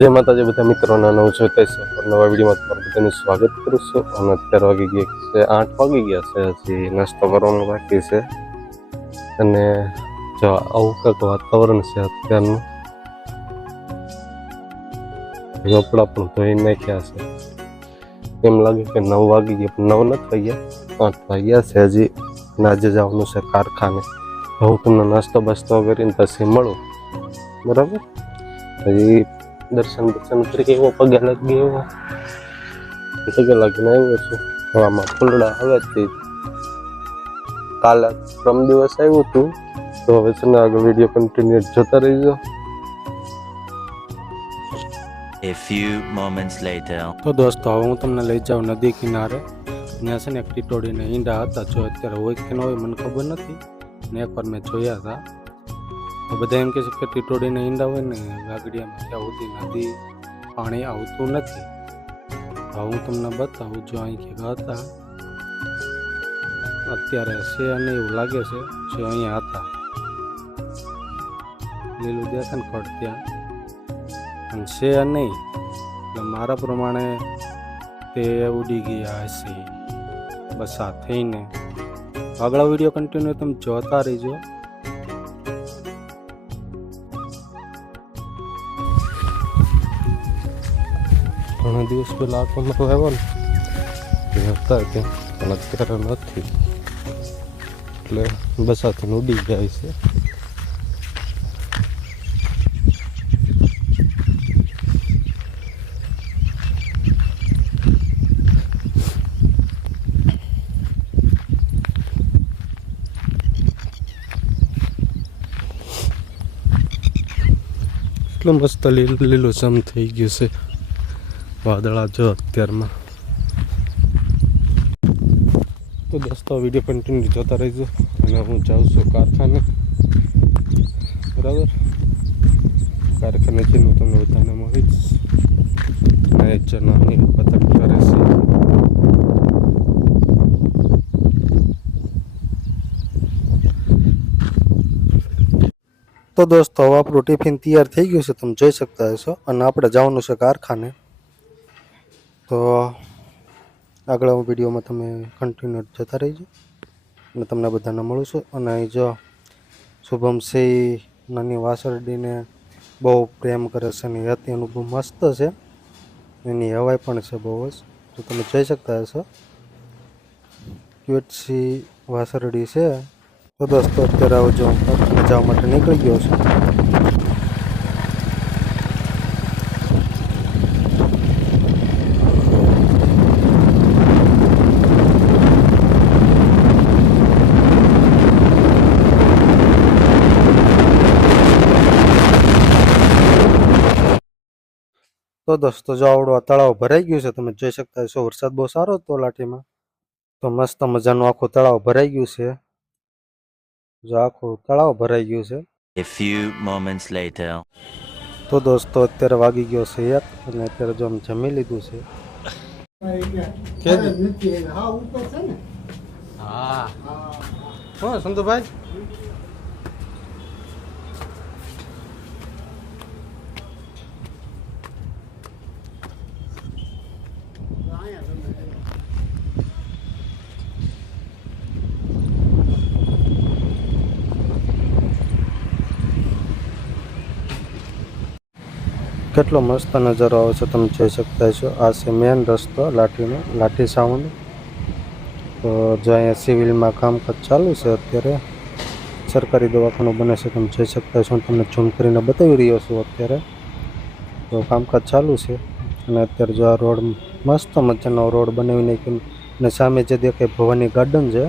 જય માતાજી બધા મિત્રોના નવ જોતા છે નવા વિડીયોમાં તમારું બધાનું સ્વાગત કરું છું. અને અત્યારે વાગી ગયા છે 8 વાગી ગયા છે. હજી નાસ્તો કરવાનો બાકી છે. અને જો આવું કંઈક વાતાવરણ છે અત્યારનું. કપડા પણ ધોઈ નાખ્યા છે. એમ લાગે કે 9 વાગી ગયા, પણ 9 નથી વાગ્યા, 8 વાગ્યા છે હજી. આજે જવાનું છે કારખાને. હું તમને નાસ્તો બાસ્તો કરીને પછી મળું, બરાબર? હજી દર્શન કરી એવો પગે લાગી એવો પગે લાગીને આવ્યો છું. હવામાં ફૂલડા હવે કાલે પ્રમ દિવસ આવ્યું હતું. તો હવે છે ને આગળ વિડીયો કન્ટિન્યુ જોતા રહીજો. A few moments later. તો દોસ્તો હવે હું તમને લઈ જાઉં નદી કિનારે. ત્યાં છે ને એક ટીટોડીને ઈંડા હતા. જો અત્યારે હોય કે ન હોય મને ખબર નથી, ને એકવાર મેં જોયા હતા. તો બધા એમ કહે છે કે ટીટોડીને ઈંડા હોય ને વાગડિયામાં ત્યાં સુધી નદી પાણી આવતું નથી. હવે હું તમને બતાવું. જો અહીં ક્યાંક હતા, અત્યારે છે અને એવું લાગે છે જો અહીંયા હતા. લીલું દેખાય ને ખડ ત્યાં અને છે નહીં, એટલે મારા પ્રમાણે તે ઉડી ગયા હશે. બસ આ થઈને આગળ વિડીયો કન્ટિન્યુ તમે જોતા રહીજો. ઘણા દિવસ પહેલા આટો મારો આવ્યો ને તે હતા ત્યાં, પણ અત્યારે નથી. એટલે બસાથી ઉડી જાય છે. એટલું મસ્ત લીલું સમ થઈ ગયું છે. વાદળા જો અત્યારમાં. તો દોસ્તો વિડીયો કન્ટિન્યુ જોતા રહીજો. અને હું જાઉં છું કારખાને, બરાબર? કારખાને જઈને હું તમને બધાને મળીશ. અને જનાની પતંગ કરે છે. તો દોસ્તો હવે આપણું ટિફિન તૈયાર થઈ ગયું છે, તમે જોઈ શકતા હશો. અને આપણે જવાનું છે કારખાને. તો આગળ વિડીયોમાં તમે કન્ટિન્યુ જતા રહીજો અને તમને બધાને મળું છું. અને અહીં જો શુભમસિંહ નાની વાસરડીને બહુ પ્રેમ કરે છે. એની હતી અનુભવ મસ્ત છે, એની હવાઈ પણ છે બહુ જ. તો તમે જોઈ શકતા હશો ક્યુટસી વાસરડી છે. તો દોસ્તો અત્યારે આવજો, હું જવા માટે નીકળી ગયો છું. તો દોસ્તો જો આવડો તળાવ ભરાઈ ગયું છે, તમે જોઈ શકતા હશો. વરસાદ બહુ સારો હતો લાઠીમાં, તો મસ્ત મજાનું આખું તળાવ ભરાઈ ગયું છે. જો આખું તળાવ ભરાઈ ગયું છે. A few moments later. તો દોસ્તો અત્યારે વાગી ગયો છે 1, અને અત્યારે જો અમે જમી લીધું છે. હા હા સંતુભાઈ, કેટલો મસ્ત નજારો આવે છે, તમે જોઈ શકતા છો. આ છે મેન રસ્તો લાઠીનો, લાઠી સાઉન્ડ. તો જો અહીંયા સિવિલમાં કામકાજ ચાલુ છે અત્યારે. સરકારી દવાખાનું બને છે, તમે જોઈ શકતા છો. હું તમને ઝૂમ કરીને બતાવી રહ્યો છું અત્યારે. તો કામકાજ ચાલુ છે. અને અત્યારે જો આ રોડ મસ્ત મજાનો રોડ બનાવી નાખ્યો. અને સામે જે દેખાય ભવાની ગાર્ડન છે.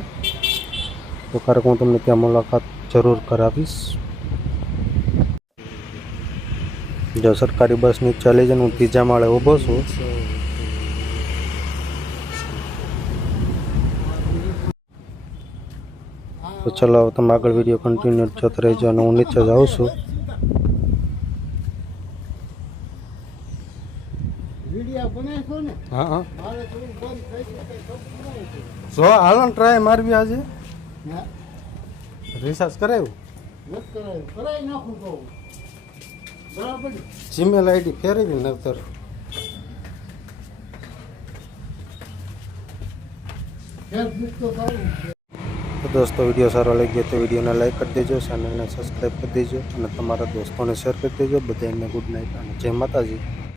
તો ક્યારેક હું તમને ત્યાં મુલાકાત જરૂર કરાવીશ. જો સરકારી બસ નીચે લઈ જઈને હું 3જા માળે ઊભો છું. તો ચલો તમે આગળ વિડીયો કન્ટિન્યુ જોતા રહેજો. અને હું નીચે જાઉં છું. હા હા જો હાલો ને ટ્રાય મારવી. આજે રિસાર્જ કરાવ્યું? જીમેલ આઈડી ફેરવી નવતર. તો દોસ્તો વિડીયો સારો લાગ્યો તો વિડીયોને લાઈક કરી દેજો, ચેનલને સબસ્ક્રાઈબ કરી દેજો અને તમારા દોસ્તોને શેર કરી દેજો. બધાને ગુડ નાઇટ અને જય માતાજી.